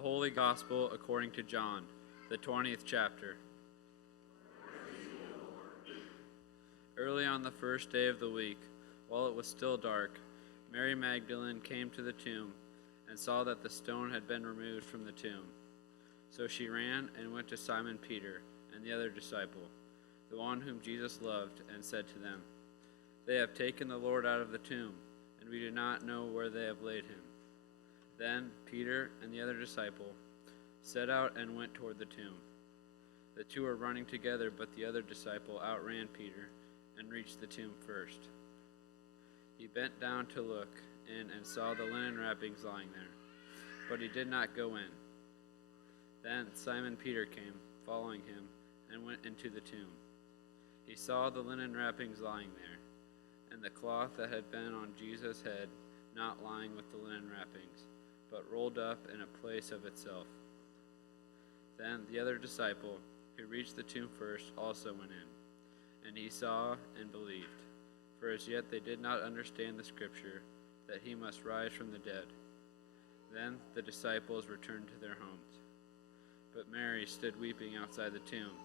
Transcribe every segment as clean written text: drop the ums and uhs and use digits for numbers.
The Holy Gospel according to John, the 20th chapter. Early on the first day of the week, while it was still dark, Mary Magdalene came to the tomb and saw that the stone had been removed from the tomb. So she ran and went to Simon Peter and the other disciple, the one whom Jesus loved, and said to them, "They have taken the Lord out of the tomb, and we do not know where they have laid him." Then Peter and the other disciple set out and went toward the tomb. The two were running together, but the other disciple outran Peter and reached the tomb first. He bent down to look in and saw the linen wrappings lying there, but he did not go in. Then Simon Peter came, following him, and went into the tomb. He saw the linen wrappings lying there, and the cloth that had been on Jesus' head not lying with the linen wrappings, but rolled up in a place of itself. Then the other disciple, who reached the tomb first, also went in, and he saw and believed, for as yet they did not understand the scripture, that he must rise from the dead. Then the disciples returned to their homes. But Mary stood weeping outside the tomb.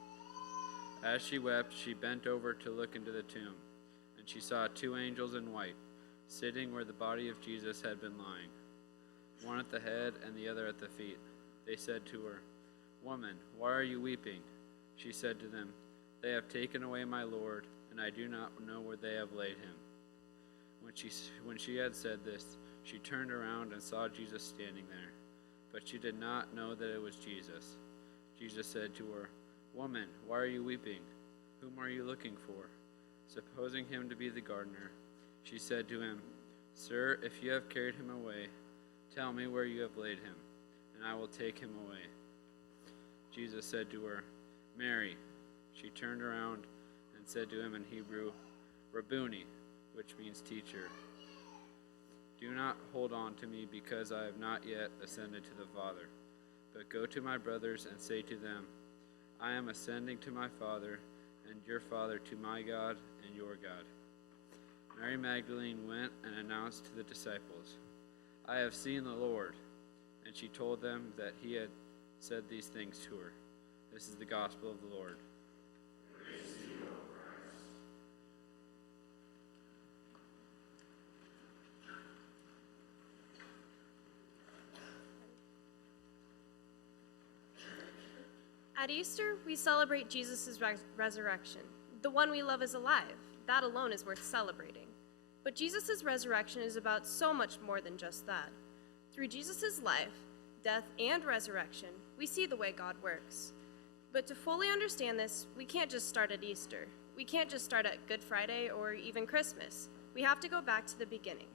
As she wept, she bent over to look into the tomb, and she saw two angels in white, sitting where the body of Jesus had been lying, one at the head and the other at the feet. They said to her, "Woman, why are you weeping?" She said to them, "They have taken away my Lord, and I do not know where they have laid him." When she had said this, she turned around and saw Jesus standing there, but she did not know that it was Jesus. Jesus said to her, "Woman, why are you weeping? Whom are you looking for?" Supposing him to be the gardener, she said to him, "Sir, if you have carried him away, tell me where you have laid him, and I will take him away." Jesus said to her, "Mary." She turned around and said to him in Hebrew, "Rabboni," which means teacher. "Do not hold on to me, because I have not yet ascended to the Father, but go to my brothers and say to them, I am ascending to my Father and your Father, to my God and your God." Mary Magdalene went and announced to the disciples, "I have seen the Lord," and she told them that he had said these things to her. This is the gospel of the Lord. Praise to you, O Christ. At Easter, we celebrate Jesus' resurrection. The one we love is alive. That alone is worth celebrating. But Jesus' resurrection is about so much more than just that. Through Jesus' life, death, and resurrection, we see the way God works. But to fully understand this, we can't just start at Easter. We can't just start at Good Friday or even Christmas. We have to go back to the beginning.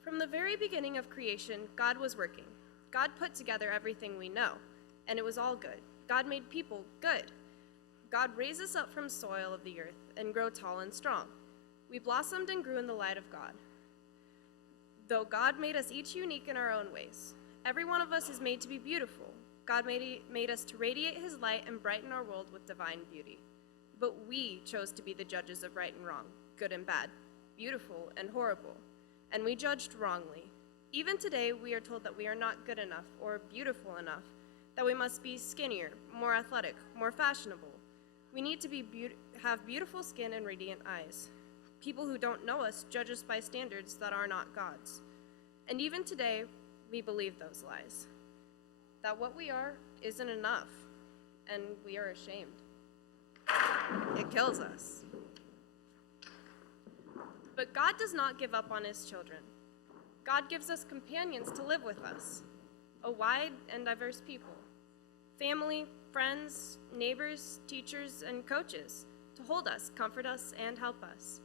From the very beginning of creation, God was working. God put together everything we know, and it was all good. God made people good. God raised us up from soil of the earth and grow tall and strong. We blossomed and grew in the light of God. Though God made us each unique in our own ways, every one of us is made to be beautiful. God made us to radiate his light and brighten our world with divine beauty. But we chose to be the judges of right and wrong, good and bad, beautiful and horrible, and we judged wrongly. Even today, we are told that we are not good enough or beautiful enough, that we must be skinnier, more athletic, more fashionable. We need to have beautiful skin and radiant eyes. People who don't know us judge us by standards that are not God's. And even today, we believe those lies. That what we are isn't enough, and we are ashamed. It kills us. But God does not give up on his children. God gives us companions to live with us, a wide and diverse people. Family, friends, neighbors, teachers, and coaches to hold us, comfort us, and help us.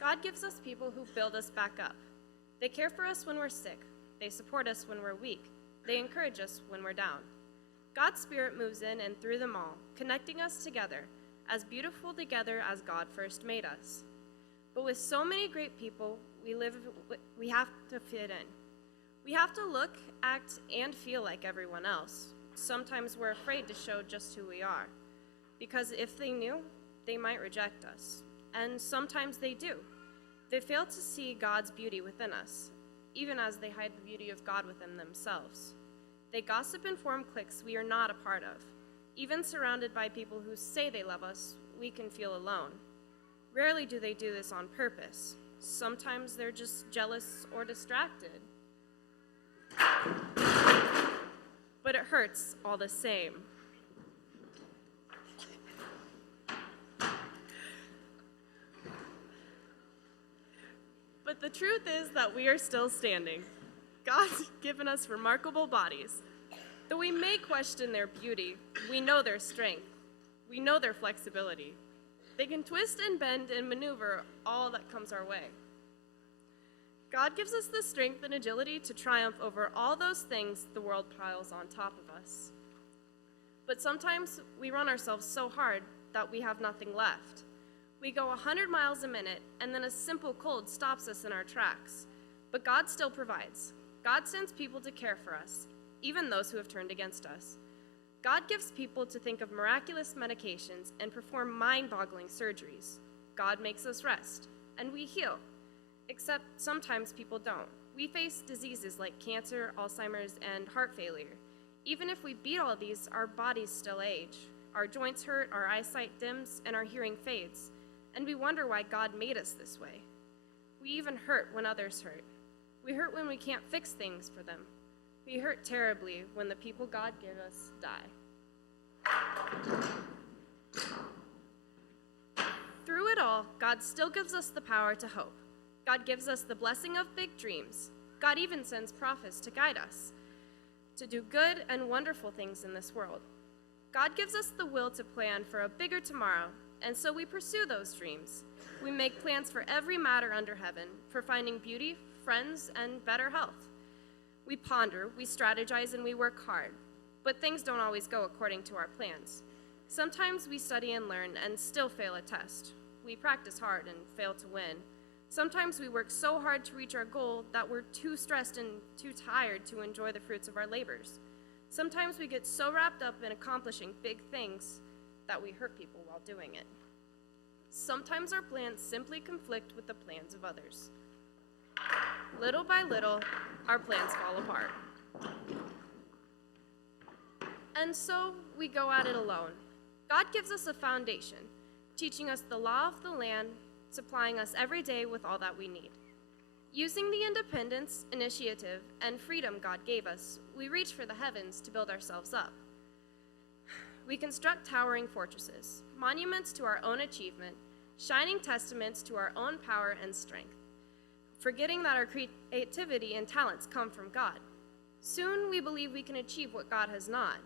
God gives us people who build us back up. They care for us when we're sick. They support us when we're weak. They encourage us when we're down. God's Spirit moves in and through them all, connecting us together, as beautiful together as God first made us. But with so many great people, we have to fit in. We have to look, act, and feel like everyone else. Sometimes we're afraid to show just who we are, because if they knew, they might reject us. And sometimes they do. They fail to see God's beauty within us, even as they hide the beauty of God within themselves. They gossip and form cliques we are not a part of. Even surrounded by people who say they love us, we can feel alone. Rarely do they do this on purpose. Sometimes they're just jealous or distracted. But it hurts all the same. But the truth is that we are still standing. God's given us remarkable bodies. Though we may question their beauty, we know their strength. We know their flexibility. They can twist and bend and maneuver all that comes our way. God gives us the strength and agility to triumph over all those things the world piles on top of us. But sometimes we run ourselves so hard that we have nothing left. We go 100 miles a minute, and then a simple cold stops us in our tracks. But God still provides. God sends people to care for us, even those who have turned against us. God gives people to think of miraculous medications and perform mind-boggling surgeries. God makes us rest, and we heal. Except sometimes people don't. We face diseases like cancer, Alzheimer's, and heart failure. Even if we beat all these, our bodies still age. Our joints hurt, our eyesight dims, and our hearing fades. And we wonder why God made us this way. We even hurt when others hurt. We hurt when we can't fix things for them. We hurt terribly when the people God gave us die. Through it all, God still gives us the power to hope. God gives us the blessing of big dreams. God even sends prophets to guide us, to do good and wonderful things in this world. God gives us the will to plan for a bigger tomorrow, and so we pursue those dreams. We make plans for every matter under heaven, for finding beauty, friends, and better health. We ponder, we strategize, and we work hard, but things don't always go according to our plans. Sometimes we study and learn and still fail a test. We practice hard and fail to win. Sometimes we work so hard to reach our goal that we're too stressed and too tired to enjoy the fruits of our labors. Sometimes we get so wrapped up in accomplishing big things that we hurt people while doing it. Sometimes our plans simply conflict with the plans of others. Little by little, our plans fall apart. And so we go at it alone. God gives us a foundation, teaching us the law of the land, supplying us every day with all that we need. Using the independence, initiative, and freedom God gave us, we reach for the heavens to build ourselves up. We construct towering fortresses, monuments to our own achievement, shining testaments to our own power and strength, forgetting that our creativity and talents come from God. Soon we believe we can achieve what God has not.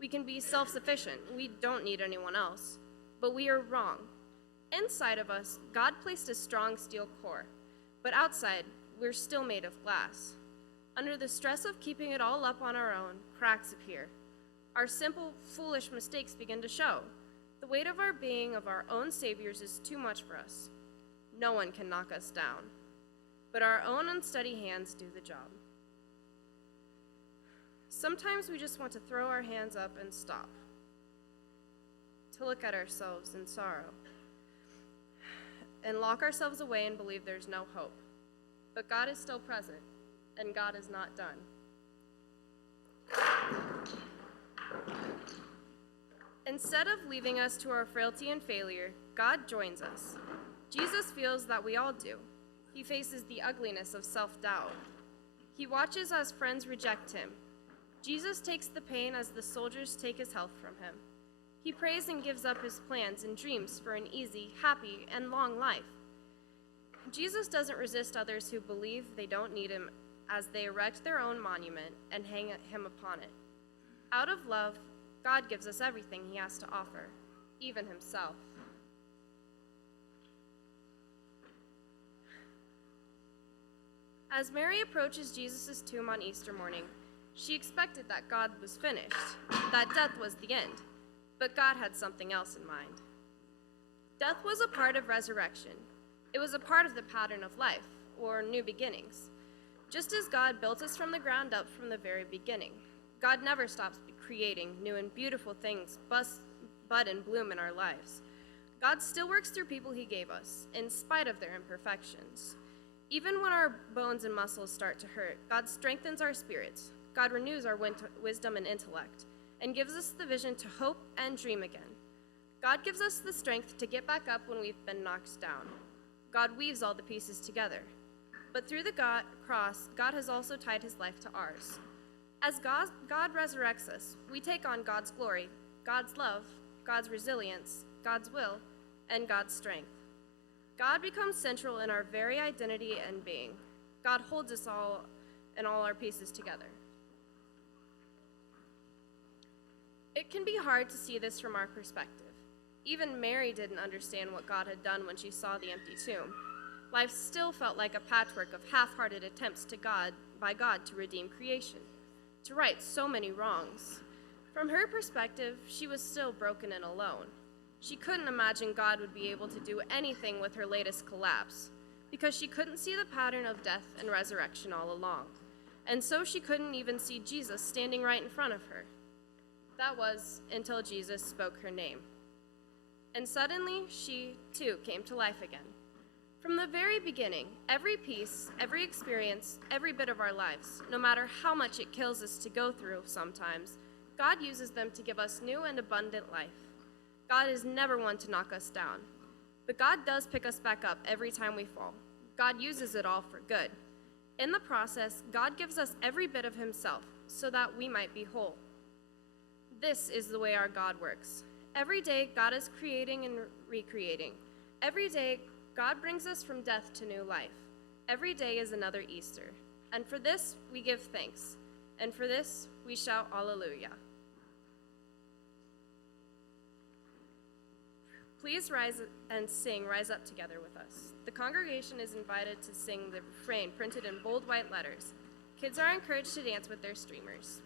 We can be self-sufficient. We don't need anyone else. But we are wrong. Inside of us, God placed a strong steel core, but outside, we're still made of glass. Under the stress of keeping it all up on our own, cracks appear. Our simple, foolish mistakes begin to show. The weight of our being of our own saviors is too much for us. No one can knock us down, but our own unsteady hands do the job. Sometimes we just want to throw our hands up and stop, to look at ourselves in sorrow, and lock ourselves away and believe there's no hope. But God is still present, and God is not done. Instead of leaving us to our frailty and failure, God joins us. Jesus feels that we all do. He faces the ugliness of self-doubt. He watches as friends reject him. Jesus takes the pain as the soldiers take his health from him. He prays and gives up his plans and dreams for an easy, happy, and long life. Jesus doesn't resist others who believe they don't need him as they erect their own monument and hang him upon it. Out of love, God gives us everything he has to offer, even himself. As Mary approaches Jesus' tomb on Easter morning, she expected that God was finished, that death was the end. But God had something else in mind. Death was a part of resurrection. It was a part of the pattern of life, or new beginnings. Just as God built us from the ground up from the very beginning, God never stops creating new and beautiful things bud and bloom in our lives. God still works through people he gave us, in spite of their imperfections. Even when our bones and muscles start to hurt, God strengthens our spirits. God renews our wisdom and intellect and gives us the vision to hope and dream again. God gives us the strength to get back up when we've been knocked down. God weaves all the pieces together. But through the cross, God has also tied his life to ours. As God resurrects us, we take on God's glory, God's love, God's resilience, God's will, and God's strength. God becomes central in our very identity and being. God holds us all and all our pieces together. It can be hard to see this from our perspective. Even Mary didn't understand what God had done when she saw the empty tomb. Life still felt like a patchwork of half-hearted attempts by God to redeem creation, to right so many wrongs. From her perspective, she was still broken and alone. She couldn't imagine God would be able to do anything with her latest collapse, because she couldn't see the pattern of death and resurrection all along. And so she couldn't even see Jesus standing right in front of her. That was until Jesus spoke her name. And suddenly, she, too, came to life again. From the very beginning, every piece, every experience, every bit of our lives, no matter how much it kills us to go through sometimes, God uses them to give us new and abundant life. God is never one to knock us down. But God does pick us back up every time we fall. God uses it all for good. In the process, God gives us every bit of himself so that we might be whole. This is the way our God works. Every day, God is creating and recreating. Every day, God brings us from death to new life. Every day is another Easter. And for this, we give thanks. And for this, we shout Alleluia. Please rise and sing Rise Up Together with us. The congregation is invited to sing the refrain printed in bold white letters. Kids are encouraged to dance with their streamers.